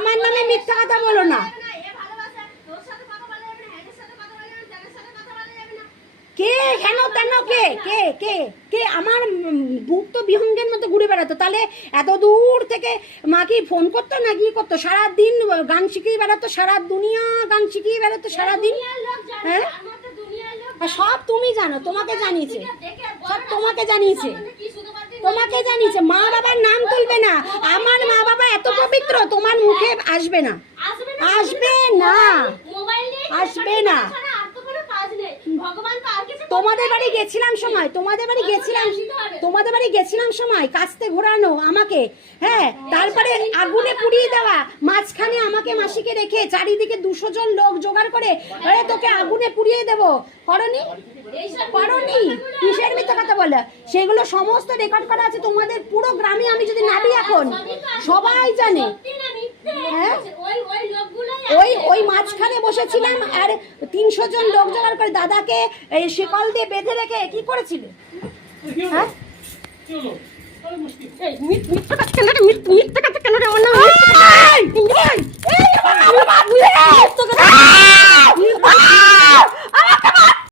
আমার নামে মিথ্যা কথা বলো না। কে কেন তেন কে কে কে কে আমার বুক তো বিহঙ্গের মতো ঘুরে বেড়াতো। তাহলে এত দূর থেকে মা কি ফোন করতো না কি করতো? সারাদিন গান শিখিয়ে বেড়াতো, সারা দুনিয়া গান শিখিয়ে বেড়াতো সারাদিন। হ্যাঁ সব তুমি জানো, তোমাকে জানিয়েছে, সব তোমাকে জানিয়েছে, তোমাকে জানিয়েছে। মা বাবার নাম তুলবে না। আমার মা বাবা এত পবিত্র, তোমার মুখে আসবে না, আসবে না, আসবে না। তোমাদের বাড়ি গেছিলাম সময়, তোমাদের বাড়ি গেছিলাম সময় কাস্তে ঘোরানো আমাকে, হ্যাঁ, তারপরে আগুনে পুড়িয়ে দেওয়া, মাঝখানে আমাকে মাসিকে রেখে চারিদিকে 200 জন লোক জোগাড় করে তোকে আগুনে পুড়িয়ে দেবো, করনি? করনি? কিসের মিথ্যা কথা বলে? সেগুলো সমস্ত রেকর্ড করা আছে তোমাদের পুরো গ্রামে। আমি যদি না দিই এখন সবাই জানে। হ্যাঁ ওই মাঝখানে বসেছিলাম আর 300 জন লোক জোগাড় করে দাদাকে শিকল দিয়ে বেঁধে রেখে কি করেছিল? হ্যাঁ মিথ্যা কথা কেন রে?